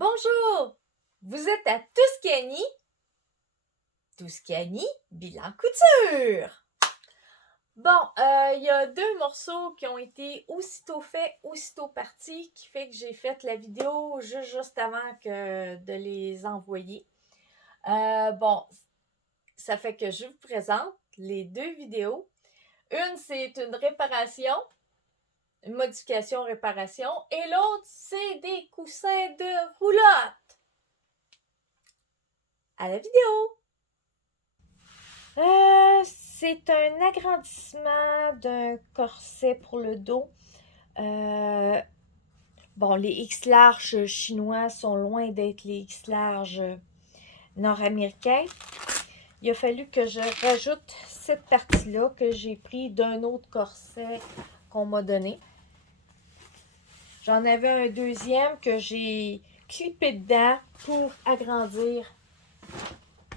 Bonjour! Vous êtes à Tuscany, bilan couture! Bon, il y a deux morceaux qui ont été aussitôt faits, aussitôt partis, qui fait que j'ai fait la vidéo juste avant de les envoyer. Bon, ça fait que je vous présente les deux vidéos. Une, c'est une réparation, une modification-réparation, et l'autre, c'est des coussins de roulotte. À la vidéo! C'est un agrandissement d'un corset pour le dos. Bon, les X larges chinois sont loin d'être les X larges nord-américains. Il a fallu que je rajoute cette partie-là que j'ai pris d'un autre corset qu'on m'a donné. J'en avais un deuxième que j'ai clippé dedans pour agrandir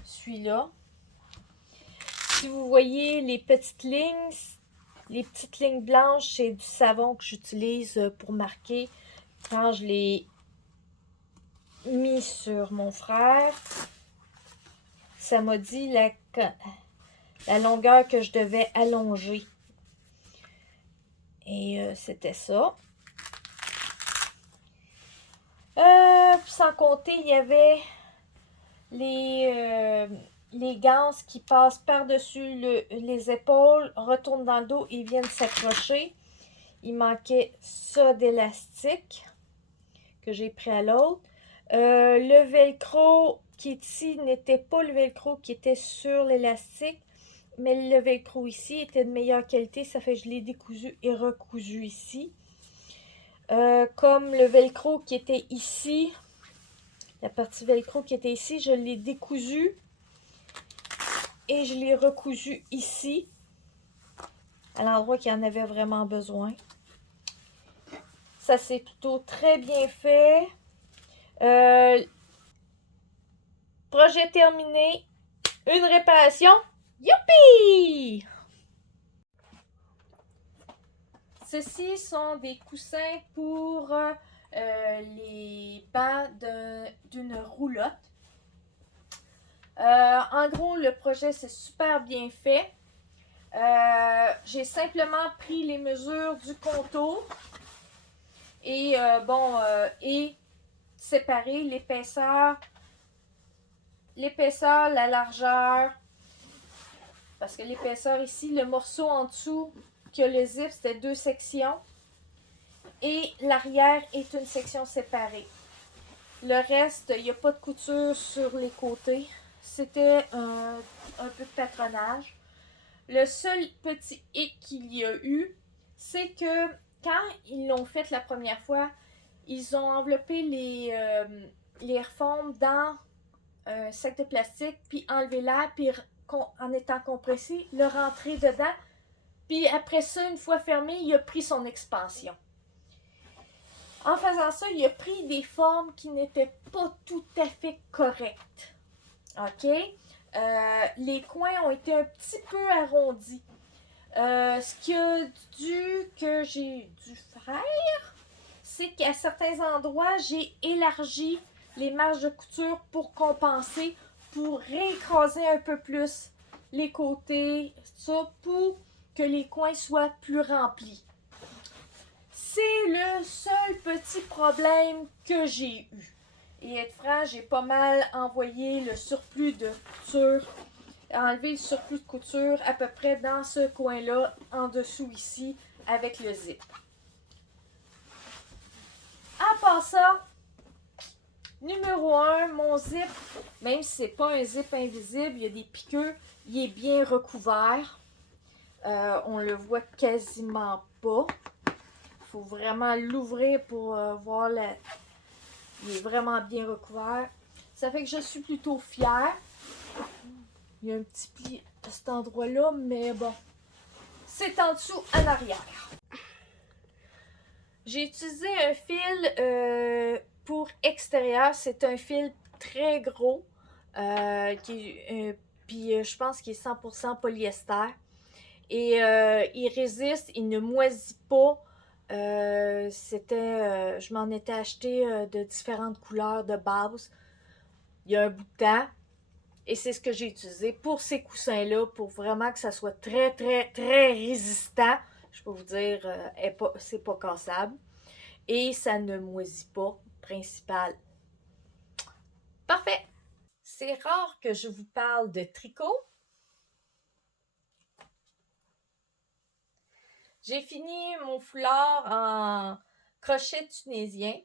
celui-là. Si vous voyez les petites lignes blanches, c'est du savon que j'utilise pour marquer quand je l'ai mis sur mon frère. Ça m'a dit la longueur que je devais allonger. Et c'était ça. Sans compter, il y avait les ganses qui passent par-dessus les épaules, retournent dans le dos et viennent s'accrocher. Il manquait ça d'élastique que j'ai pris à l'autre. Le velcro qui est ici n'était pas le velcro qui était sur l'élastique, mais le velcro ici était de meilleure qualité. Ça fait que je l'ai décousu et recousu ici. Comme le velcro qui était ici, la partie velcro qui était ici, je l'ai décousu et je l'ai recousu ici, à l'endroit qu'il y en avait vraiment besoin. Ça, c'est plutôt très bien fait. Projet terminé. Une réparation. Youpi! Ceux-ci sont des coussins pour les bancs d'une roulotte. En gros, le projet, c'est super bien fait. J'ai simplement pris les mesures du contour et et séparé l'épaisseur, la largeur, parce que l'épaisseur ici, le morceau en dessous qui a le zip, c'était 2 sections et l'arrière est une section séparée. Le reste, il n'y a pas de couture sur les côtés. C'était un peu de patronage. Le seul petit hic qu'il y a eu, c'est que quand ils l'ont fait la première fois, ils ont enveloppé les reformes dans un sac de plastique, puis enlevé l'air, puis en étant compressé, le rentrer dedans. Puis après ça, une fois fermé, il a pris son expansion. En faisant ça, il a pris des formes qui n'étaient pas tout à fait correctes. OK? Les coins ont été un petit peu arrondis. Ce que j'ai dû faire, c'est qu'à certains endroits, j'ai élargi les marges de couture pour compenser, pour réécraser un peu plus les côtés, ça, pour que les coins soient plus remplis. C'est le seul petit problème que j'ai eu. Et être franc, j'ai pas mal envoyé le surplus de couture, enlevé le surplus de couture à peu près dans ce coin-là, en dessous ici, avec le zip. À part ça, numéro 1, mon zip, même si c'est pas un zip invisible, il y a des piqueux, il est bien recouvert. On le voit quasiment pas. Il faut vraiment l'ouvrir pour voir il est vraiment bien recouvert. Ça fait que je suis plutôt fière. Il y a un petit pli à cet endroit-là, mais bon, c'est en dessous, en arrière. J'ai utilisé un fil pour extérieur. C'est un fil très gros, puis je pense qu'il est 100% polyester. Et il résiste, il ne moisit pas. Je m'en étais acheté de différentes couleurs de base il y a un bout de temps. Et c'est ce que j'ai utilisé pour ces coussins-là, pour vraiment que ça soit très, très, très résistant. Je peux vous dire, c'est pas cassable. Et ça ne moisit pas, principal. Parfait! C'est rare que je vous parle de tricot. J'ai fini mon foulard en crochet tunisien.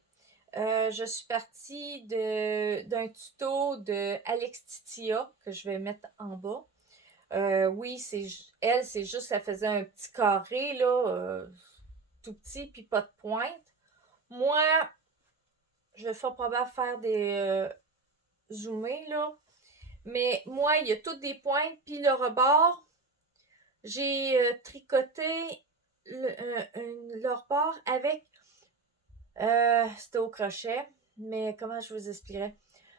Je suis partie d'un tuto de Alex Titia que je vais mettre en bas. Oui, elle, c'est juste, ça faisait un petit carré, là, tout petit, puis pas de pointe. Moi, je vais probablement faire des zoomés, là. Mais moi, il y a toutes des pointes, puis le rebord, j'ai tricoté le rebord avec, c'était au crochet, mais comment je vous expliquerais?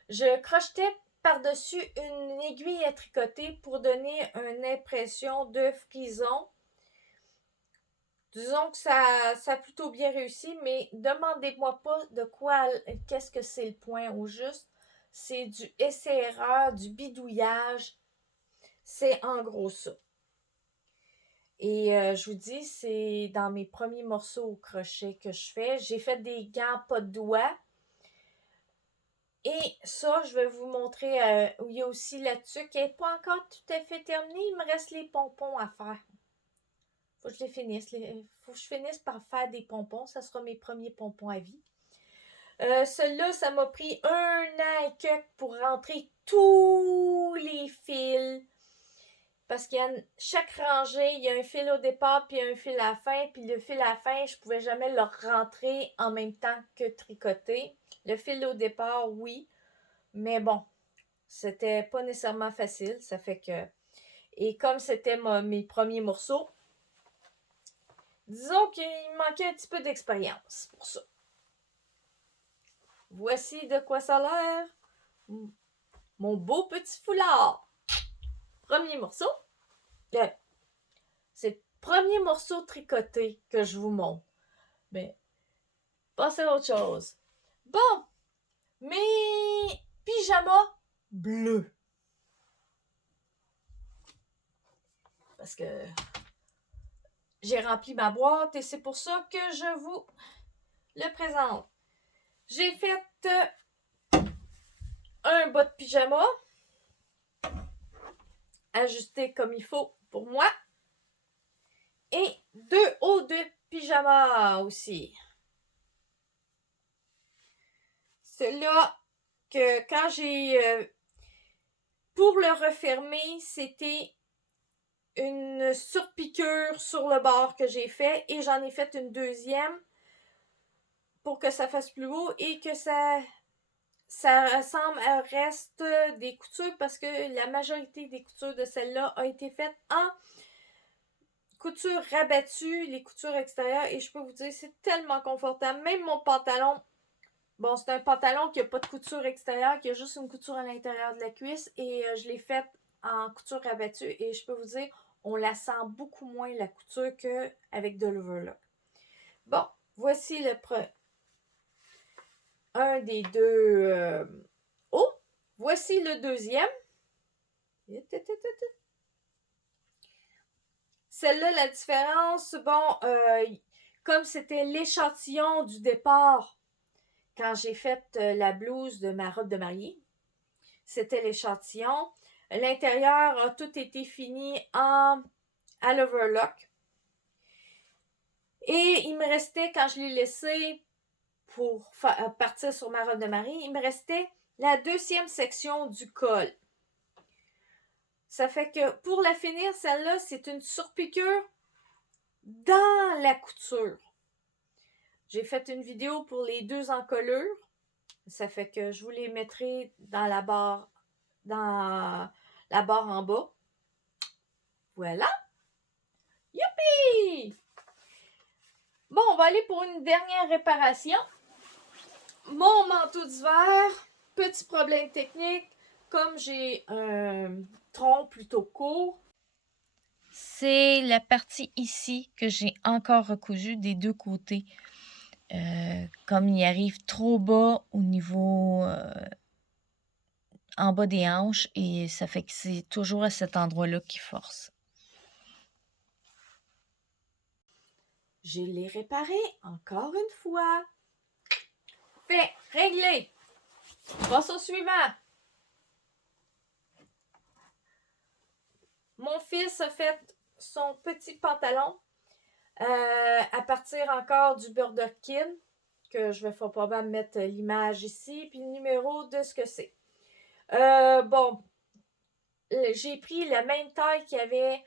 Je crochetais par-dessus une aiguille à tricoter pour donner une impression de frison. Disons que ça a plutôt bien réussi, mais demandez-moi pas qu'est-ce que c'est le point au juste. C'est du essai-erreur, du bidouillage. C'est en gros ça. Et je vous dis, c'est dans mes premiers morceaux au crochet que je fais. J'ai fait des gants pas de doigts. Et ça, je vais vous montrer. Il y a aussi la tuque qui n'est pas encore tout à fait terminée. Il me reste les pompons à faire. Faut que je les finisse. Faut que je finisse par faire des pompons. Ça sera mes premiers pompons à vie. Celui-là, ça m'a pris 1 an et quelques pour rentrer tous les fils. Parce qu'il y a chaque rangée, il y a un fil au départ puis un fil à la fin. Puis le fil à la fin, je pouvais jamais le rentrer en même temps que tricoter. Le fil au départ, oui. Mais bon, c'était pas nécessairement facile. Ça fait que... Et comme c'était mes premiers morceaux, disons qu'il manquait un petit peu d'expérience pour ça. Voici de quoi ça a l'air. Mon beau petit foulard. Premier morceau. C'est le premier morceau tricoté que je vous montre. Mais, passez à autre chose. Bon, mes pyjamas bleus. Parce que j'ai rempli ma boîte et c'est pour ça que je vous le présente. J'ai fait un bas de pyjama ajusté comme il faut pour moi et 2 hauts de pyjama aussi. Celui-là que quand j'ai pour le refermer, c'était une surpiqûre sur le bord que j'ai fait et j'en ai fait une deuxième pour que ça fasse plus haut et que ça ressemble à reste des coutures parce que la majorité des coutures de celle-là a été faite en couture rabattue, les coutures extérieures, et je peux vous dire, c'est tellement confortable. Même mon pantalon, bon, c'est un pantalon qui n'a pas de couture extérieure, qui a juste une couture à l'intérieur de la cuisse, et je l'ai faite en couture rabattue, et je peux vous dire, on la sent beaucoup moins, la couture, qu'avec de l'overlock. Bon, voici un des deux hauts. Voici le deuxième. Celle-là, la différence, bon, comme c'était l'échantillon du départ quand j'ai fait la blouse de ma robe de mariée, c'était l'échantillon. L'intérieur a tout été fini à l'overlock. Et il me restait, quand je l'ai laissé pour partir sur ma robe de mariée, il me restait la deuxième section du col. Ça fait que pour la finir, celle-là, c'est une surpiqûre dans la couture. J'ai fait une vidéo pour les 2 encolures. Ça fait que je vous les mettrai dans la barre en bas. Voilà. Youpi! Bon, on va aller pour une dernière réparation. Mon manteau d'hiver, petit problème technique. Comme j'ai un tronc plutôt court, c'est la partie ici que j'ai encore recousu des deux côtés. Comme il arrive trop bas au niveau en bas des hanches et ça fait que c'est toujours à cet endroit-là qu'il force. Je l'ai réparé encore une fois. Fait, réglé. On passe au suivant. Mon fils a fait son petit pantalon à partir encore du Burderkin, que je vais probablement mettre l'image ici, puis le numéro de ce que c'est. Bon, j'ai pris la même taille qu'il y avait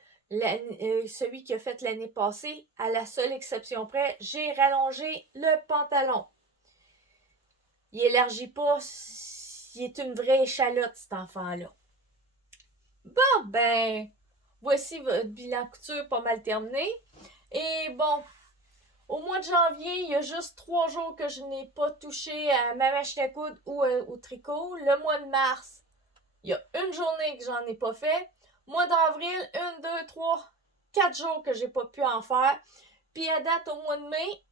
celui qui a fait l'année passée, à la seule exception près, j'ai rallongé le pantalon. Il élargit pas, il est une vraie échalote, cet enfant-là. Bon, ben, voici votre bilan couture pas mal terminé. Et bon, au mois de janvier, il y a juste 3 jours que je n'ai pas touché à ma machine à coudre ou au tricot. Le mois de mars, il y a une journée que j'en ai pas fait. Mois d'avril, 1, 2, 3, 4 jours que j'ai pas pu en faire. Puis à date, au mois de mai,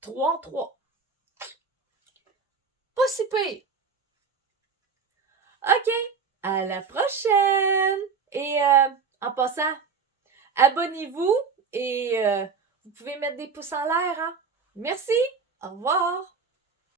3 en 3. Pas si pire. OK, à la prochaine! Et en passant, abonnez-vous et vous pouvez mettre des pouces en l'air. Hein? Merci, au revoir!